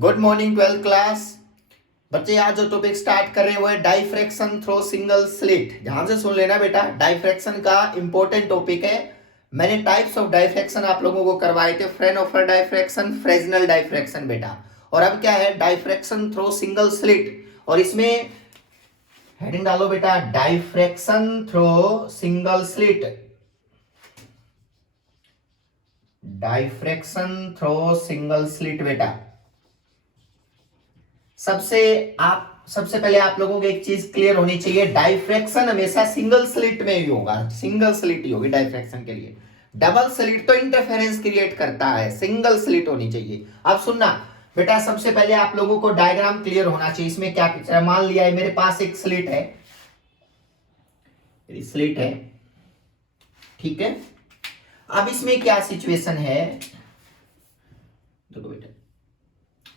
Good morning 12th class. बच्चे आज जो टॉपिक स्टार्ट कर रहे हैं वो है डाइफ्रैक्शन थ्रू सिंगल स्लिट। ध्यान से सुन लेना बेटा, डाइफ्रैक्शन का इंपॉर्टेंट टॉपिक है। मैंने टाइप्स ऑफ डाइफ्रैक्शन आप लोगों को करवाए थे, फ्रेनहोफर डाइफ्रैक्शन, फ्रेजनल डाइफ्रैक्शन बेटा। और अब क्या है, डाइफ्रैक्शन थ्रू सिंगल स्लिट। और इसमें हेडिंग डालो बेटा, diffraction through single slit. Diffraction through single slit बेटा। सबसे पहले आप लोगों को एक चीज क्लियर होनी चाहिए, डाइफ्रैक्शन हमेशा सिंगल स्लिट में ही होगा, सिंगल स्लिट ही होगी डाइफ्रैक्शन के लिए। डबल स्लिट तो इंटरफेरेंस क्रिएट करता है, सिंगल स्लिट होनी चाहिए। अब सुनना बेटा, सबसे पहले आप लोगों को डायग्राम क्लियर होना चाहिए। इसमें क्या पिक्चर है, मान लिया है मेरे पास एक स्लिट है, ठीक है। अब इसमें क्या सिचुएशन है, देखो बेटा,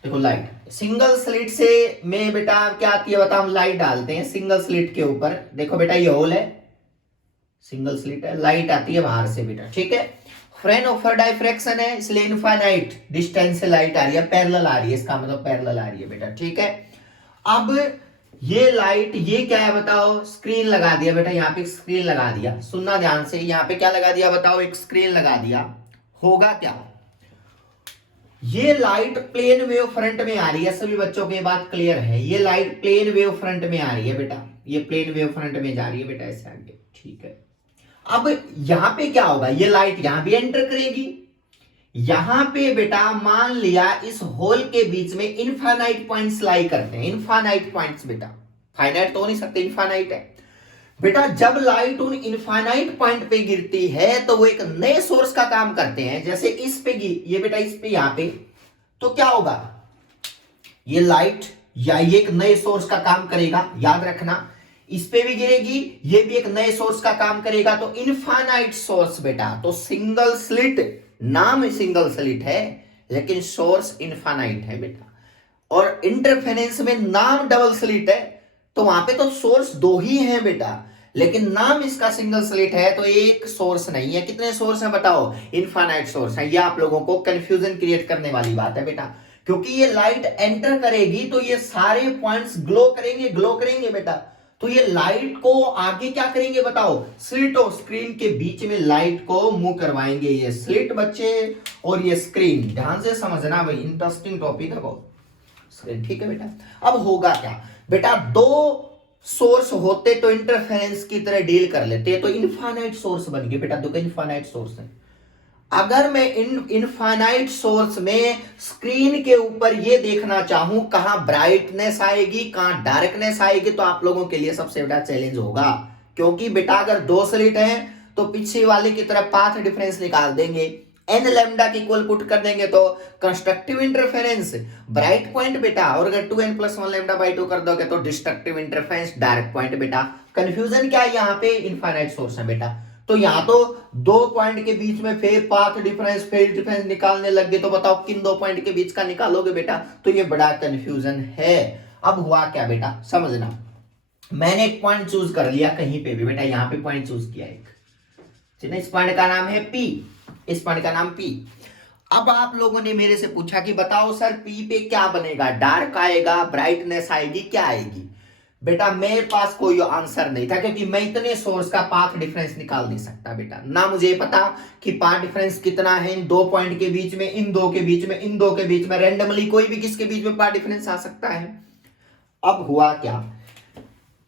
देखो लाइट सिंगल स्लिट से में बेटा क्या आती है बता, हम लाइट डालते हैं सिंगल स्लिट के ऊपर। देखो बेटा ये होल है, सिंगल स्लिट है, लाइट आती है बाहर से बेटा, ठीक है। फ्रेनहोफर डाइफ्रैक्शन है, इसलिए इनफाइनाइट डिस्टेंस से लाइट आ रही है, पैरेलल आ रही है, इसका मतलब पैरेलल आ रही है बेटा, ठीक है। अब ये लाइट, ये क्या है बताओ, स्क्रीन लगा दिया बेटा, यहाँ पे स्क्रीन लगा दिया, सुनना ध्यान से, यहाँ पे क्या लगा दिया बताओ, एक स्क्रीन लगा दिया। होगा क्या, ये लाइट प्लेन वेव फ्रंट में आ रही है, सभी बच्चों को ये बात क्लियर है। ये लाइट प्लेन वेव फ्रंट में आ रही है बेटा, ये प्लेन वेव फ्रंट में जा रही है बेटा, ऐसे आगे, ठीक है। अब यहां पे क्या होगा, ये लाइट यहां भी एंटर करेगी। यहां पे बेटा मान लिया इस होल के बीच में इनफाइनाइट पॉइंट्स लाई करते हैं, इनफाइनाइट पॉइंट्स बेटा, फाइनाइट तो हो नहीं सकते, इनफाइनाइट है बेटा। जब लाइट उन इनफाइनाइट पॉइंट पे गिरती है तो वो एक नए सोर्स का काम करते हैं। जैसे इस पे ये बेटा, इस पे यहां पे, तो क्या होगा, ये लाइट या ये एक नए सोर्स का काम करेगा, याद रखना। इस पे भी गिरेगी, ये भी एक नए सोर्स का काम करेगा, तो इनफाइनाइट सोर्स बेटा। तो सिंगल स्लिट, नाम सिंगल स्लिट है लेकिन सोर्स इनफाइनाइट है बेटा। और इंटरफेरेंस में नाम डबल स्लिट है, तो वहां पे तो सोर्स दो ही है बेटा, लेकिन नाम इसका सिंगल स्लिट है, तो एक सोर्स नहीं है। कितने सोर्स है बताओ, इनफाइनाइट सोर्स है। ये आप लोगों को कंफ्यूजन क्रिएट करने वाली बात है बेटा, क्योंकि ये लाइट एंटर करेगी तो ये सारे पॉइंट्स ग्लो करेंगे बेटा। तो ये लाइट को आगे क्या करेंगे बताओ, स्लिट और स्क्रीन के बीच में लाइट को मूव करवाएंगे। ये स्लिट बच्चे और ये स्क्रीन, ध्यान से समझना भाई, इंटरेस्टिंग टॉपिक है बहुत, ठीक है बेटा। अब होगा क्या बेटा, दो सोर्स होते तो इंटरफेरेंस की तरह डील कर लेते, तो इनफाइनाइट सोर्स बन गए बेटा, दो इनफाइनाइट सोर्स है। अगर मैं इनफाइनाइट सोर्स में स्क्रीन के ऊपर ये देखना चाहूं कहां ब्राइटनेस आएगी, कहां डार्कनेस आएगी, तो आप लोगों के लिए सबसे बड़ा चैलेंज होगा। क्योंकि बेटा अगर दो स्लिट हैं तो पीछे वाले की तरफ पाथ डिफरेंस निकाल देंगे, एन लैम्डा की इक्वल पुट कर देंगे तो कंस्ट्रक्टिव इंटरफेरेंस ब्राइट पॉइंट बेटा, और अगर 2n+1 लैम्डा बाई 2 कर दोगे तो डिस्ट्रक्टिव इंटरफेरेंस डार्क पॉइंट बेटा। कंफ्यूजन क्या है, यहाँ पे इनफाइनाइट सोर्स है बेटा, तो यहां तो दो पॉइंट के बीच में फिर पाथ डिफरेंस, फेज डिफरेंस निकालने लग गए, तो बताओ किन दो पॉइंट के बीच का निकालोगे बेटा, तो ये बड़ा कंफ्यूजन है। अब हुआ क्या बेटा, समझना, मैंने एक पॉइंट चूज कर लिया कहीं पे भी बेटा, यहां पे पॉइंट चूज किया एक, इस पॉइंट का नाम है P, इस पॉइंट का नाम P। अब आप लोगों ने मेरे से पूछा कि बताओ सर P पे क्या बनेगा, डार्क आएगा, ब्राइटनेस आएगी, क्या आएगी बेटा। मेरे पास कोई आंसर नहीं था, क्योंकि मैं इतने सोर्स का पाथ डिफरेंस निकाल नहीं सकता बेटा, ना मुझे पता कि पाथ डिफरेंस कितना है इन दो पॉइंट के बीच में, इन दो के बीच में, इन दो के बीच में, रैंडमली कोई भी किसके बीच में पाथ डिफरेंस आ सकता है। अब हुआ क्या,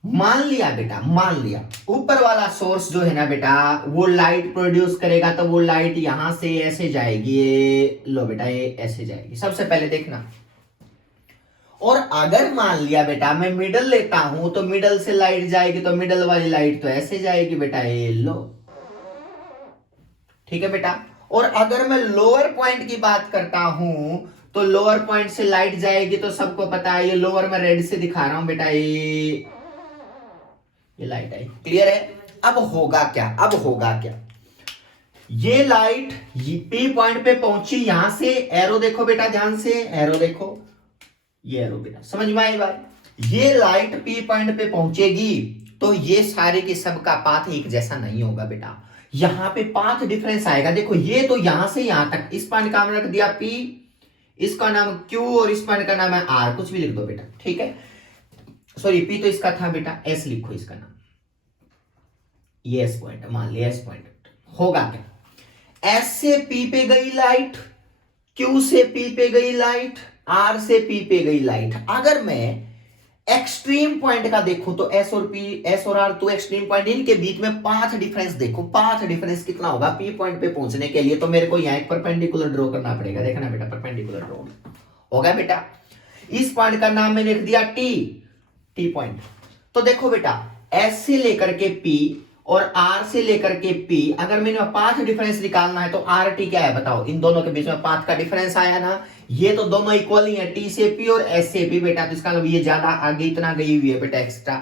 मान लिया बेटा, मान लिया ऊपर वाला सोर्स जो है ना बेटा, वो लाइट प्रोड्यूस करेगा, तो वो लाइट यहां से ऐसे जाएगी, ये लो बेटा, ये ऐसे जाएगी। सबसे पहले देखना, और अगर मान लिया बेटा मैं मिडल लेता हूं, तो मिडल से लाइट जाएगी, तो मिडल वाली लाइट तो ऐसे जाएगी बेटा, ये लो, ठीक है बेटा। और अगर मैं लोअर पॉइंट की बात करता हूं, तो लोअर पॉइंट से लाइट जाएगी, तो सबको पता है, ये लोअर में रेड से दिखा रहा हूं बेटा, ये लाइट आई, क्लियर है। अब होगा क्या, अब होगा क्या, ये लाइट पी पॉइंट पे पहुंची, यहां से एरो देखो बेटा, ध्यान से एरो देखो, ये एरो बेटा, समझ में आई बात। ये लाइट पी पॉइंट पे पहुंचेगी तो ये सारे के सब का पाथ एक जैसा नहीं होगा बेटा, यहां पे पाथ डिफरेंस आएगा। देखो ये तो यहां से यहां तक, इस पॉइंट का हमने रख दिया P, इसका नाम Q और इस पॉइंट का नाम है R, कुछ भी लिख दो बेटा, ठीक है। सॉरी P तो इसका था बेटा, S लिखो इसका नाम, ये S पॉइंट मान लिया, S पॉइंट होगा क्या, S से P पे गई लाइट, Q से P पे गई लाइट, R से P पे गई लाइट। अगर मैं एक्सट्रीम पॉइंट का देखूं तो S और R तो एक्सट्रीम पॉइंट, इनके बीच में पाथ डिफरेंस देखो, पाथ डिफरेंस कितना होगा P पॉइंट पे पहुंचने के लिए, तो मेरे को यहाँ एक परपेंडिकुलर ड्रॉ करना पड़ेगा। देखना बेटा, परपेंडिकुलर ड्रॉ होगा बेटा। इस पॉइंट का नाम मैंने लिख दिया T पॉइंट। तो देखो बेटा, S से लेकर के P और R से लेकर के P, अगर मैंने पाथ डिफरेंस निकालना है तो RT क्या है बताओ, इन दोनों के बीच में पाथ का डिफरेंस आया ना, ये तो दोनों इक्वल ही है, T से P और S से P बेटा, तो इसका मतलब ये ज्यादा आगे इतना गई हुई है बेटा एक्स्ट्रा।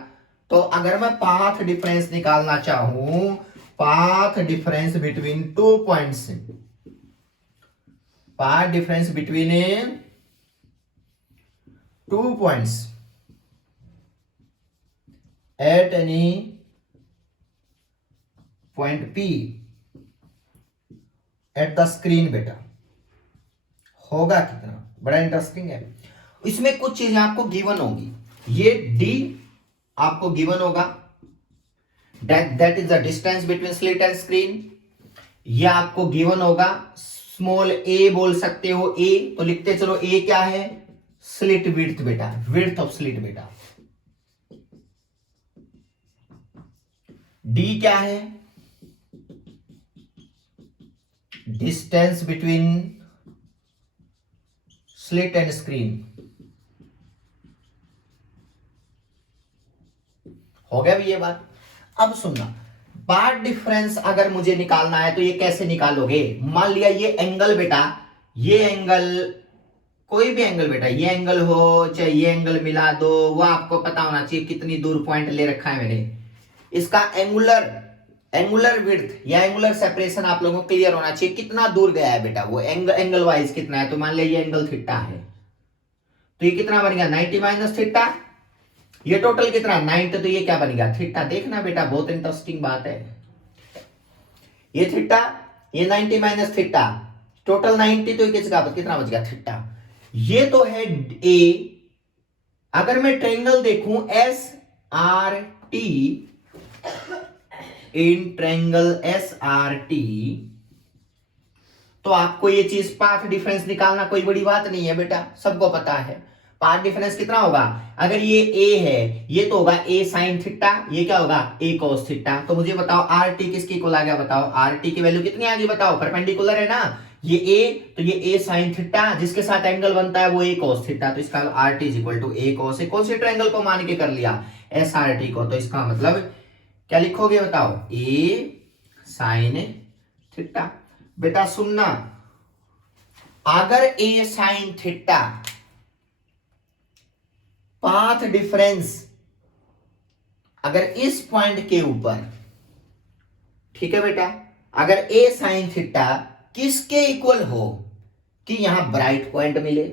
तो अगर मैं पाथ डिफरेंस निकालना चाहूं, path difference between 2 points, path difference between 2 points at any point P at the screen बेटा, होगा कितना, बड़ा इंटरेस्टिंग है। इसमें कुछ चीजें आपको गिवन होगी, ये D आपको गिवन होगा, that is the distance between slit and screen. ये आपको गिवन होगा, स्मॉल a बोल सकते हो, a तो लिखते चलो, a क्या है, स्लिट विड्थ बेटा, विड्थ ऑफ स्लिट बेटा। D क्या है, distance between slit and screen. हो गया भी ये बात। अब सुनना, पाथ डिफरेंस अगर मुझे निकालना है तो ये कैसे निकालोगे, मान लिया ये एंगल बेटा, ये एंगल, कोई भी एंगल बेटा, ये एंगल हो चाहे ये एंगल मिला दो, वो आपको पता होना चाहिए कितनी दूर पॉइंट ले रखा है मैंने, इसका एंगुलर विड्थ या एंगुलर सेपरेशन आप लोगों को क्लियर होना चाहिए, कितना दूर गया है बेटा वो एंगल वाइज कितना है। तो मान लिया ये एंगल थीटा है, तो ये कितना बन गया 90 माइनस थीटा, ये टोटल कितना 90, तो ये क्या बन गया थीटा। देखना बेटा, बहुत इंटरेस्टिंग बात है, ये थीटा, ये 90 माइनस थीटा, टोटल 90, तो ये कितना बच गया थीटा। ये तो है A। अगर मैं ट्रायंगल देखूं SRT, इन ट्रायंगल SRT, तो आपको ये चीज पाथ डिफरेंस निकालना कोई बड़ी बात नहीं है बेटा, सबको पता है। पाथ डिफरेंस कितना होगा, अगर ये A है, ये तो होगा A साइन थीटा, ये क्या होगा A cos थीटा। तो मुझे बताओ RT किसके इक्वल आ गया, बताओ RT की वैल्यू कितनी आ गई बताओ, परपेंडिकुलर है ना, ये A, तो ये A साइन थीटा, जिसके साथ एंगल बनता है वो A cos थीटा, तो इसका RT is equal to A cos, कौन से ट्रायंगल को मान के कर लिया, SRT को। तो इसका मतलब क्या लिखोगे बताओ, A साइन थीटा। बेटा सुनना, अगर A sine theta path difference अगर इस पॉइंट के ऊपर, ठीक है बेटा, अगर A साइन थीटा किसके इक्वल हो, कि यहां ब्राइट पॉइंट मिले,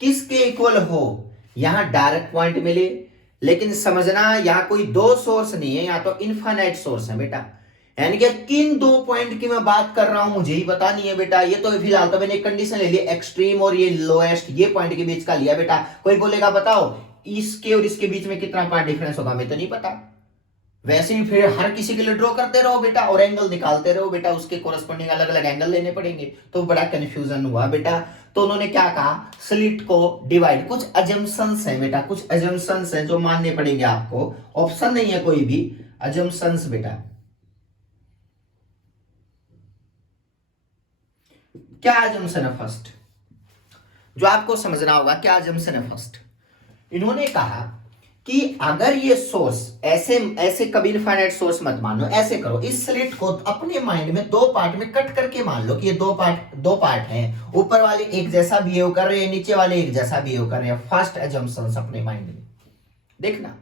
किसके इक्वल हो, यहां डार्क पॉइंट मिले। लेकिन समझना, यहां कोई दो सोर्स नहीं है, यहां तो इनफाइनाइट सोर्स है बेटा, यानी कि किन दो पॉइंट की मैं बात कर रहा हूं मुझे ही पता नहीं है बेटा। ये तो फिलहाल तो मैंने एक कंडीशन ले ली, एक्सट्रीम और ये लोएस्ट, ये पॉइंट के बीच का लिया बेटा। कोई बोलेगा बताओ इसके और इसके बीच में कितना पार्ट डिफरेंस होगा, मैं तो नहीं पता। वैसे ही फिर हर किसी के लिए ड्रॉ करते रहो बेटा और एंगल निकालते रहो बेटा, उसके कोरस्पॉन्डिंग अलग अलग एंगल लेने पड़ेंगे, तो बड़ा कंफ्यूजन हुआ बेटा। तो उन्होंने क्या कहा, स्लिट को डिवाइड, कुछ अजम्पशंस हैं बेटा, कुछ अजम्पशंस हैं जो मानने पड़ेंगे आपको, ऑप्शन नहीं है कोई भी, अजम्पशंस बेटा। क्या अजम्पशन है फर्स्ट, जो आपको समझना होगा, क्या अजम्पशन है फर्स्ट। इन्होंने कहा कि अगर ये सोर्स ऐसे कभी इनफाइनाइट सोर्स मत मान लो, ऐसे करो, इस स्लिट को अपने माइंड में दो पार्ट में कट करके मान लो कि ये दो पार्ट हैं, ऊपर वाले एक जैसा बिहेव कर रहे हैं, नीचे वाले एक जैसा बिहेव कर रहे हैं। फर्स्ट अजम्पशन अपने माइंड में देखना,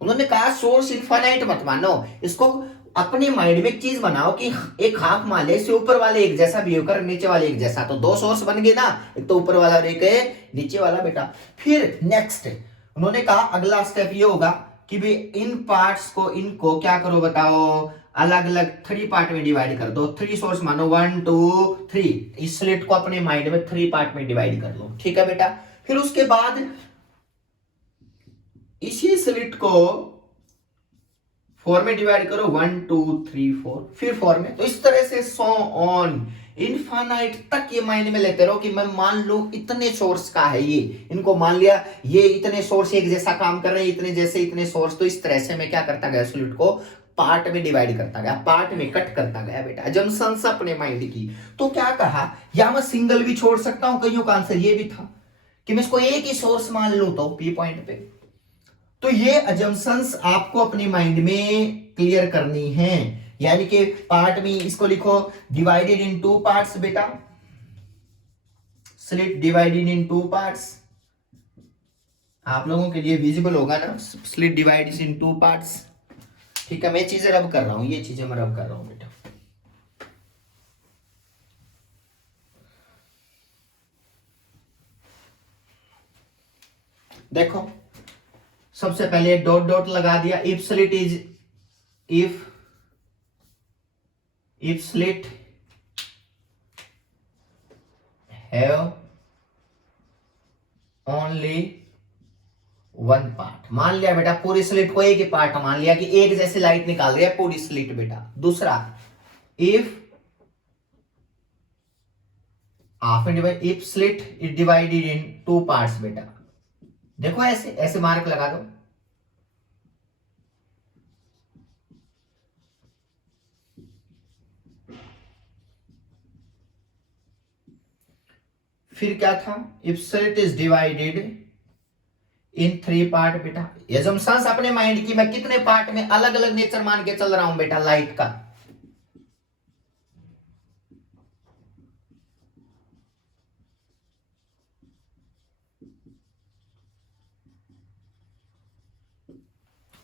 उन्होंने कहा सोर्स इनफाइनाइट मत मानो, इसको अपने माइंड में एक चीज बनाओ कि एक हाफ मान ले, ऊपर वाले एक जैसा बिहेव कर, नीचे वाले एक जैसा, तो दो सोर्स बन गए ना, एक तो ऊपर वाला और एक नीचे वाला बेटा। फिर नेक्स्ट उन्होंने कहा अगला स्टेप ये होगा कि भी इन पार्ट्स को, इनको क्या करो बताओ, अलग अलग 3 पार्ट में डिवाइड कर दो। 3 सोर्स मानो 1 2 3, इस स्लिट को अपने माइंड में 3 पार्ट में डिवाइड कर लो। ठीक है बेटा। फिर उसके बाद इसी स्लिट को 4 में डिवाइड करो, 1 2 3 4, फिर 4 में। तो इस तरह से सो ऑन इनफाइनाइट तक ये माइंड में लेते रहो कि मैं मान लू इतने सोर्स का है ये, इनको मान लिया ये इतने सोर्स एक जैसा काम कर रहे हैं, इतने जैसे इतने सोर्स। तो इस तरह से मैं क्या करता गया, स्लिट को पार्ट में डिवाइड करता गया, पार्ट में कट करता गया बेटा, जंक्शंस अपने माइंड की। तो क्या कहा, या मैं सिंगल भी छोड़ सकता हूं, कईयों का आंसर ये भी था कि मैं इसको एक ही सोर्स मान लू तो पी पॉइंट पे। तो ये अजम्पशंस आपको अपनी माइंड में क्लियर करनी है। यानी कि पार्ट में इसको लिखो डिवाइडेड इन 2 पार्ट्स बेटा, स्लिट डिवाइडेड इन 2 पार्ट्स। आप लोगों के लिए विजिबल होगा ना, स्लिट डिवाइडेड इन 2 पार्ट्स। ठीक है, मैं चीजें रब कर रहा हूं, ये चीजें मैं रब कर रहा हूं बेटा। देखो सबसे पहले डॉट डॉट लगा दिया। If slit is if slit have only 1 part, मान लिया बेटा पूरी स्लिट को एक ही पार्ट मान लिया कि एक जैसी लाइट निकाल रही है पूरी स्लिट बेटा। दूसरा if if slit is divided in 2 parts बेटा। देखो ऐसे ऐसे मार्क लगा दो। फिर क्या था, if slit is divided in 3 part बेटा। एजम्पशंस अपने माइंड की, मैं कितने पार्ट में अलग अलग नेचर मान के चल रहा हूं बेटा लाइट का।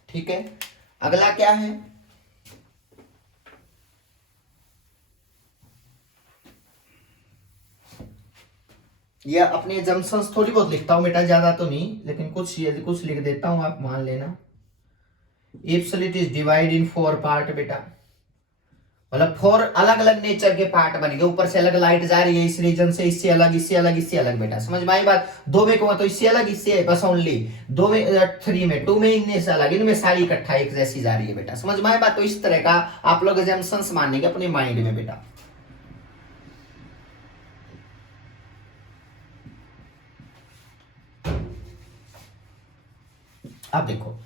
ठीक है, अगला क्या है, ये अपने जंक्शंस थोड़ी बहुत लिखता हूं बेटा, ज्यादा तो नहीं, लेकिन कुछ कुछ लिख देता हूं, आप मान लेना। If slit is divide in 4 part बेटा, मतलब 4 अलग अलग नेचर के पार्ट बन गए। ऊपर से अलग लाइट जा रही है इस रीजन से, इससे अलग, इससे अलग, इससे अलग बेटा। समझ में आई बात। 2 में कहूँ तो इससे अलग, इससे बस ओनली 2 में, 3 में, 2 में इनमें से अलग, इनमें सारी इकट्ठा एक जैसी जा रही है बेटा। समझ में आई बात। तो इस तरह का आप लोग जंक्शंस मानेंगे अपने माइंड में बेटा। अब देखो,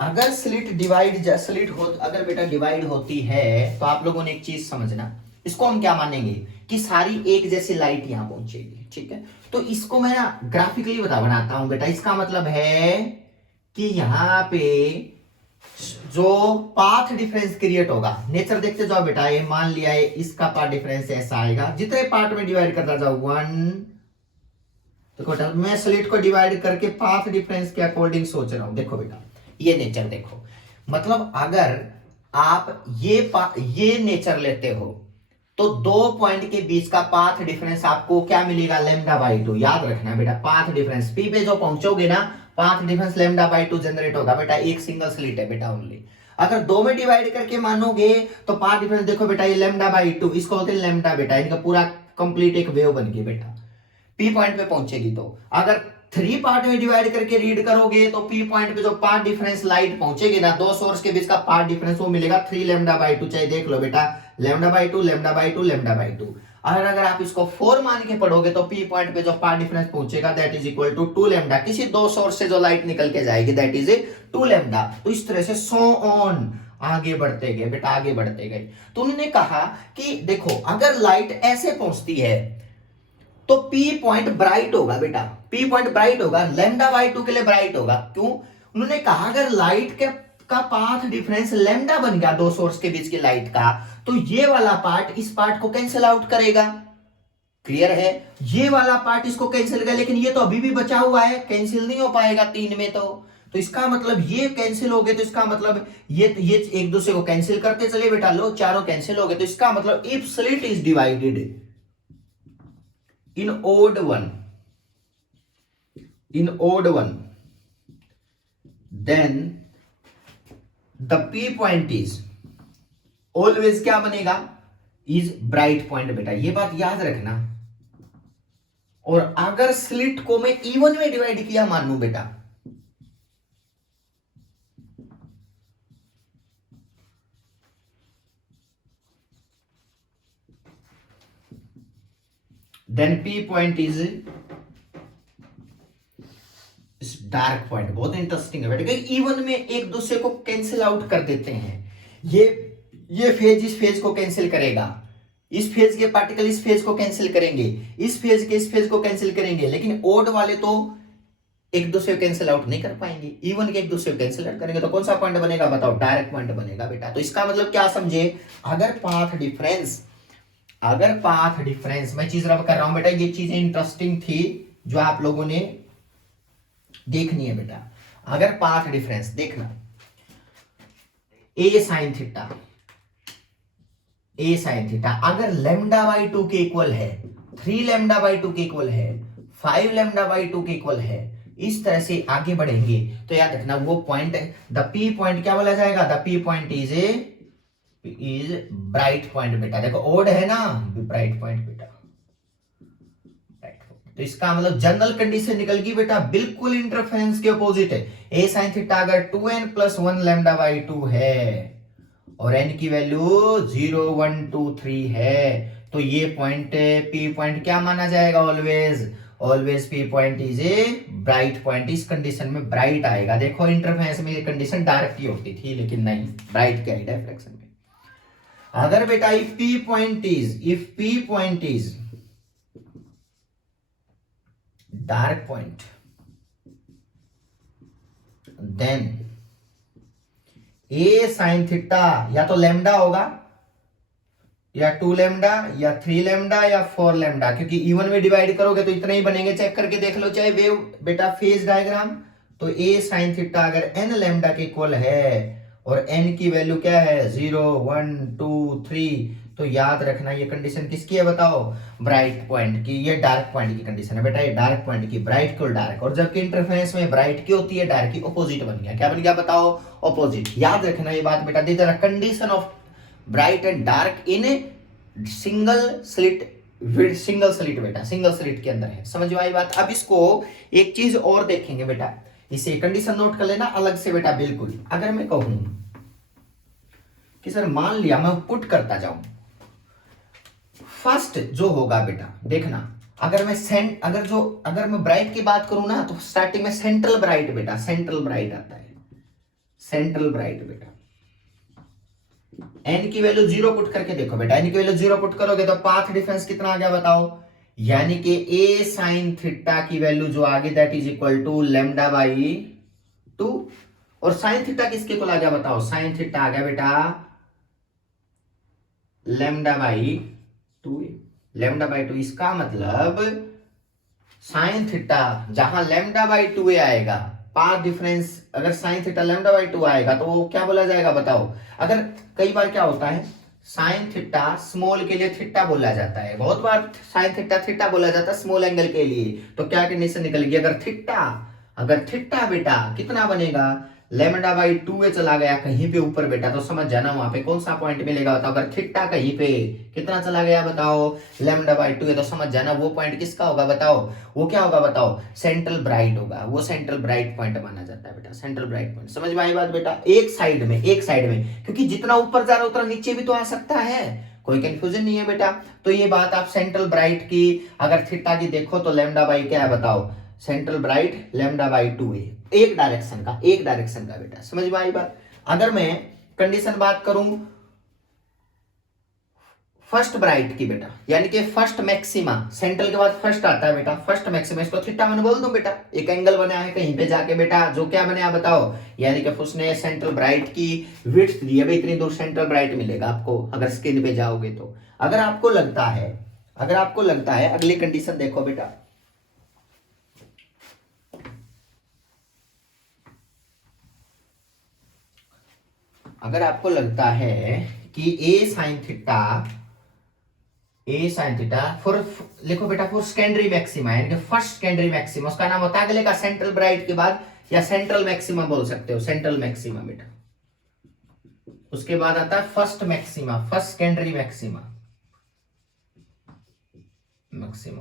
अगर स्लिट हो, अगर बेटा डिवाइड होती है तो आप लोगों ने एक चीज समझना, इसको हम क्या मानेंगे कि सारी एक जैसी लाइट यहां पहुंचेगी। ठीक है, तो इसको मैं ना ग्राफिकली बनाता हूं बेटा। इसका मतलब है कि यहां पे जो पाथ डिफरेंस क्रिएट होगा, नेचर देखते जाओ बेटा। ये मान लिया है इसका पाथ डिफरेंस ऐसा आएगा, जितने पार्ट में डिवाइड करता जाओ 1। देखो बेटा मैं स्लिट को डिवाइड करके पाथ डिफरेंस के अकॉर्डिंग सोच रहा हूं। देखो बेटा ये नेचर देखो, मतलब अगर आप ये नेचर लेते हो तो 2 पॉइंट के बीच का पाथ डिफरेंस आपको क्या मिलेगा, λ/2। याद रखना बेटा, पाथ डिफरेंस पी पे जो पहुंचोगे ना, पाथ डिफरेंस λ/2 जनरेट होगा बेटा। एक सिंगल स्लिट है बेटा ओनली। अगर 2 में डिवाइड करके मानोगे तो पाथ डिफरेंस देखो बेटा, ये λ/2, इसको होते हैं लैम्डा बेटा। इनका पूरा कंप्लीट एक वेव बन गई बेटा, पी पॉइंट पे पहुंचेगी। तो अगर 3 पार्ट में डिवाइड करके रीड करोगे तो पी पॉइंट पे जो पार्ट डिफरेंस लाइट पहुंचेगी ना, 2 सोर्स के बीच का पार्ट डिफरेंस वो मिलेगा 3 λ/2। चाहे देख लो बेटा, λ/2 λ/2 λ/2। अगर आप इसको 4 मान के पढ़ोगे तो पी पॉइंट पे जो पार्ट डिफरेंस पहुंचेगा दैट इज इक्वल टू 2 λ। किसी 2 सोर्स से जो लाइट निकल के जाएगी दैट इज 2 λ। तो इस तरह से सो ऑन आगे बढ़ते गए बेटा, आगे बढ़ते गए। तो उन्होंने कहा कि देखो अगर लाइट ऐसे पहुंचती है तो P पॉइंट ब्राइट होगा बेटा, P पॉइंट ब्राइट होगा, λ/2 के लिए ब्राइट होगा। क्यों, उन्होंने कहा अगर लाइट का पाथ डिफरेंस लैम्डा बन गया 2 सोर्स के बीच की लाइट का, तो ये वाला पार्ट इस पार्ट को कैंसिल आउट करेगा। क्लियर है, ये वाला पार्ट इसको कैंसिल करेगा, लेकिन ये तो अभी भी बचा हुआ है, कैंसिल नहीं हो पाएगा 3 में। तो इसका मतलब ये कैंसिल हो गए, तो इसका मतलब ये एक दूसरे को कैंसिल करते चले बेटा। लो चारों कैंसिल हो गए, तो इसका मतलब if slit is divided in odd one, then the P point is always क्या बनेगा, इज ब्राइट पॉइंट बेटा, ये बात याद रखना। और अगर स्लिट को मैं इवन में डिवाइड किया मानू बेटा, then P point is dark point. बहुत इंटरेस्टिंग है बेटा, इवन में एक दूसरे को कैंसिल आउट कर देते हैं। ये फेज इस फेज को कैंसिल करेगा, इस फेज के पार्टिकल इस फेज को कैंसिल करेंगे, इस फेज के इस फेज को कैंसिल करेंगे, लेकिन ओड वाले तो एक दूसरे को कैंसिल आउट नहीं कर पाएंगे, इवन के एक दूसरे को कैंसिल आउट करेंगे। तो कौन सा पॉइंट बनेगा बताओ, डायरेक्ट पॉइंट बनेगा बेटा। तो इसका मतलब क्या समझे, अगर पाथ डिफरेंस मैं चीज रब कर रहा हूं बेटा, ये चीजें इंटरेस्टिंग थी जो आप लोगों ने देखनी है बेटा। अगर पाथ डिफरेंस देखना, ए साइन थीटा अगर लैम्डा बाई 2 के इक्वल है, 3 लैम्डा बाई 2 के इक्वल है, 5 लैम्डा बाई 2 के इक्वल है, इस तरह से आगे बढ़ेंगे तो याद रखना वो पॉइंट, द पी पॉइंट क्या बोला जाएगा, the P point is bright point बेटा। देखो ओड है ना, ब्राइट पॉइंट बेटा। तो इसका मतलब जनरल कंडीशन निकल गई बेटा, बिल्कुल इंटरफेरेंस के अपोजिट है। ए साइन थीटा अगर 2n + 1 लैम्डा बाई 2 है और n की वैल्यू 0 1 2 3 है, तो ये पॉइंट पी पॉइंट क्या माना जाएगा, always P point is a bright point. इस कंडीशन में ब्राइट आएगा। देखो इंटरफेरेंस में ये कंडीशन डार्क की होती थी, लेकिन नहीं, ब्राइट क्या है डिफ्रैक्शन में। अगर बेटा if P point is dark point, then A sine theta या तो लैम्डा होगा, या 2 लैम्डा, या 3 लैम्डा, या 4 लैम्डा, क्योंकि इवन में डिवाइड करोगे तो इतने ही बनेंगे। चेक करके देख लो, चाहे वेव बेटा फेज डायग्राम, तो ए साइन थीटा अगर n लैम्डा के इक्वल है और n की वैल्यू क्या है 0 1 2 3, तो याद रखना ये कंडीशन किसकी है बताओ, ब्राइट पॉइंट की। ये डार्क पॉइंट की कंडीशन है बेटा, ये डार्क पॉइंट की, ब्राइट की और डार्क। और जबकि इंटरफेरेंस में ब्राइट की होती है, डार्क की ऑपोजिट बन गया। क्या बन गया बताओ, ऑपोजिट। याद रखना ये बात बेटा, these are condition of bright and dark in single slit बेटा, सिंगल स्लिट के अंदर है। समझ में आई बात। अब इसको एक चीज और देखेंगे बेटा, इसे कंडीशन नोट कर लेना अलग से बेटा। बिल्कुल अगर मैं कहूं कि सर मान लिया मैं पुट करता जाऊं, फर्स्ट जो होगा बेटा देखना, अगर मैं ब्राइट की बात करूं ना, तो स्टार्टिंग में सेंट्रल ब्राइट बेटा, सेंट्रल ब्राइट आता है, सेंट्रल ब्राइट बेटा। n की वैल्यू 0 पुट करके देखो बेटा, n की वैल्यू 0 पुट करोगे तो पाथ डिफरेंस कितना आ गया बताओ, यानी कि a साइन थीटा की वैल्यू जो आगे that is equal to lambda by 2, और साइन थीटा किसके इक्वल आ गया बताओ, साइन थीटा आ गया बेटा लैम्डा बाई 2, लैम्डा बाई 2। इसका मतलब साइन थीटा जहां लैम्डा बाई 2 आएगा, पाथ डिफरेंस अगर साइन थीटा लैम्डा बाई 2 आएगा तो वो क्या बोला जाएगा बताओ। अगर कई बार क्या होता है, साइन थीटा स्मॉल के लिए थीटा बोला जाता है, बहुत बार साइन थीटा बोला जाता है स्मॉल एंगल के लिए। तो क्या कंडीशन निकल गई, अगर थीटा बेटा कितना बनेगा, लैम्डा बाई 2 चला गया कहीं पे ऊपर बेटा, तो समझ जाना वहां पे कौन सा पॉइंट मिलेगा बताओ। अगर थीटा कहीं पे कितना चला गया बताओ, लैम्डा बाई 2 है, तो समझ जाना वो पॉइंट किसका होगा बताओ, वो क्या होगा बताओ, सेंट्रल ब्राइट होगा। वो सेंट्रल ब्राइट पॉइंट माना जाता है बेटा, सेंट्रल ब्राइट पॉइंट। समझ में आई बात बेटा। एक साइड में क्योंकि जितना ऊपर जा रहा है उतना नीचे भी तो आ सकता है, कोई कंफ्यूजन नहीं है बेटा। तो ये बात आप सेंट्रल ब्राइट की अगर थीटा की देखो तो लैम्डा बाई क्या है बताओ, सेंट्रल ब्राइट लैम्डा बाई 2 है, एक डायरेक्शन का बेटा। समझ में आई बात। अगर मैं कंडीशन बात करूं फर्स्ट ब्राइट की बेटा, यानी कि फर्स्ट मैक्सिमा, सेंट्रल के बाद फर्स्ट आता है बेटा, फर्स्ट मैक्सिमा, इसको थीटा मैंने बोल दूं बेटा। एक एंगल बना है कहीं पे जाके बेटा, जो क्या बने बताओ, यानी कि उसने सेंट्रल ब्राइट की विड्थ दी है, इतनी दूर सेंट्रल ब्राइट मिलेगा आपको अगर स्क्रीन पे जाओगे तो। अगर आपको लगता है अगली कंडीशन देखो बेटा, अगर आपको लगता है कि ए साइन थीटा फॉर, लिखो बेटा फॉर सेकेंडरी मैक्सिमा, यानी कि फर्स्ट सेकेंडरी मैक्सिमा, उसका नाम होता है अगले का सेंट्रल ब्राइट के बाद, या सेंट्रल मैक्सिमा बोल सकते हो, सेंट्रल मैक्सिमा बेटा, उसके बाद आता है first maxima, first secondary maxima.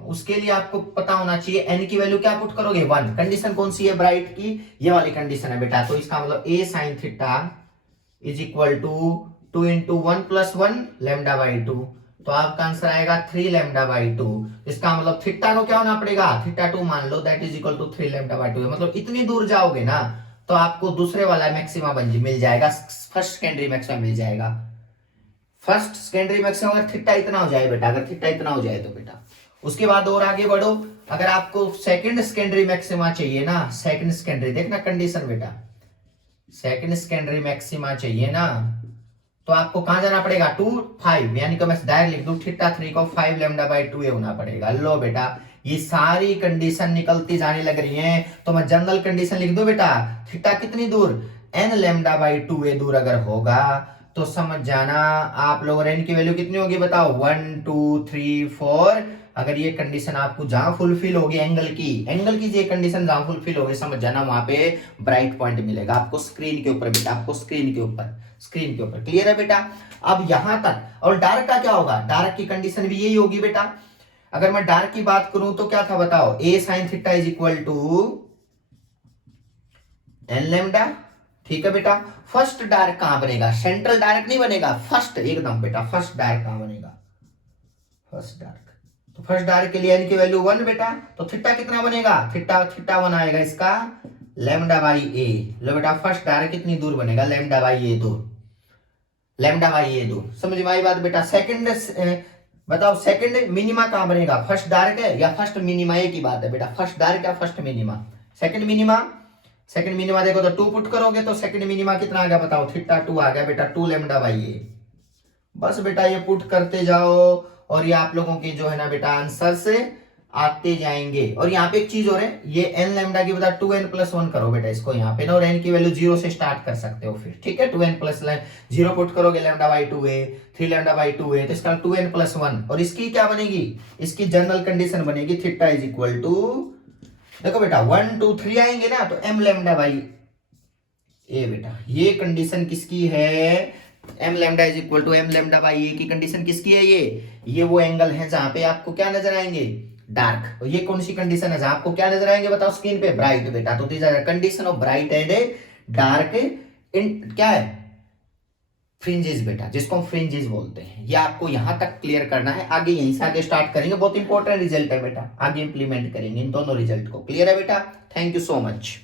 उसके लिए आपको पता होना चाहिए एन की वैल्यू क्या पुट करोगे 1। कंडीशन कौन सी है ब्राइट की, ये वाली कंडीशन है बेटा। तो इसका मतलब a sin theta is equal to 2 into 1 plus 1 lambda by 2। तो आपका आंसर आएगा 3 लैम्डा बाई 2। इसका मतलब थीटा को क्या होना पड़ेगा, थीटा 2 मान लो, that is equal to 3 lambda by 2। मतलब इतनी दूर जाओगे ना तो आपको दूसरे वाला मैक्सिमा मिल जाएगा, फर्स्ट सेकेंडरी मैक्सिमा मिल जाएगा। फर्स्ट सेकेंडरी मैक्सिमा अगर थीटा इतना हो जाए बेटा, अगर थीटा इतना हो जाए तो बेटा। उसके बाद और आगे बढ़ो, अगर आपको सेकंड सेकेंडरी मैक्सिमा चाहिए ना, सेकंड सेकेंडरी देखना कंडीशन बेटा, सेकंड सेकेंडरी मैक्सिमा चाहिए ना तो आपको कहां जाना पड़ेगा 2 5, यानी कि मैं डायरेक्ट लिख दूं थीटा 3 को 5 लैम्डा बाई 2 होना पड़ेगा। लो बेटा ये सारी कंडीशन निकलती जाने लग रही हैं, तो मैं जनरल कंडीशन लिख दूं बेटा, थीटा कितनी दूर n लैम्डा बाई 2 दूर अगर होगा तो समझ जाना आप लोग n की वैल्यू कितनी होगी बताओ, 1 2 3 4। अगर ये कंडीशन आपको जहां फुलफिल होगी एंगल की ये कंडीशन जहां फुलफिल होगी, समझ जाना वहां पे ब्राइट पॉइंट मिलेगा आपको स्क्रीन के ऊपर बेटा, आपको स्क्रीन के ऊपर। क्लियर है बेटा। अब यहां तक। और डार्क का क्या होगा, डार्क की कंडीशन भी यही होगी बेटा। अगर मैं डार्क की बात करूं तो क्या था बताओ, a sin theta is equal to n lambda. ठीक है बेटा। फर्स्ट डार्क कहां बनेगा, सेंट्रल डार्क नहीं बनेगा, फर्स्ट एकदम बेटा, फर्स्ट डार्क कहां बनेगा, फर्स्ट डार्क। तो फर्स्ट डार्क के लिए n की वैल्यू 1 बेटा, तो थीटा कितना बनेगा, थीटा 1 आएगा इसका लैम्डा बाई ए। लो बेटा फर्स्ट डार्क कितनी दूर बनेगा, लैम्डा बाई ए दूर, लैम्डा बाई ए दूर। समझ में आई बात बेटा। सेकंड बताओ सेकंड मिनिमा कहां बनेगा, फर्स्ट डार्क है या फर्स्ट मिनिमा, एक ही बात है बेटा, फर्स्ट डार्क या फर्स्ट मिनिमा। सेकंड मिनिमा देखो तो 2 पुट करोगे तो सेकंड मिनिमा कितना आ गया बताओ, थीटा 2 आ गया बेटा, 2 लैम्डा बाई ए। बस बेटा ये पुट करते जाओ और ये आप लोगों के जो है ना बेटा आंसर से आते जाएंगे। और यहाँ पे एक चीज और है, ये n लैम्डा की बता 2n प्लस 1 करो बेटा इसको यहाँ पे ना, और n की वैल्यू 0 से स्टार्ट कर सकते हो फिर। ठीक है 2n प्लस 0 पुट करोगे lambda by 2a, 3 lambda by 2a, तो इसका 2n प्लस 1। और इसकी क्या बनेगी, इसकी जनरल कंडीशन बनेगी थीटा इज इक्वल टू, देखो बेटा 1 2 3 आएंगे ना तो m लैम्डा बाई a बेटा। ये कंडीशन किसकी है, m lambda is equal to m lambda by a की कंडीशन किसकी है, ये वो एंगल है जहां पे आपको क्या नजर आएंगे, डार्क। और ये कौन सी कंडीशन है जहां आपको क्या नजर आएंगे बताओ स्क्रीन पे, ब्राइट बेटा। तो these are condition of bright and dark in क्या है, फ्रिंजेस बेटा, जिसको हम फ्रिंजेस बोलते हैं। ये आपको यहां तक क्लियर करना है, आगे यहीं से आगे स्टार्ट करेंगे, बहुत इंपॉर्टेंट रिजल्ट है बेटा, आगे इंप्लीमेंट करेंगे इन दोनों रिजल्ट को। क्लियर है बेटा, थैंक यू सो मच।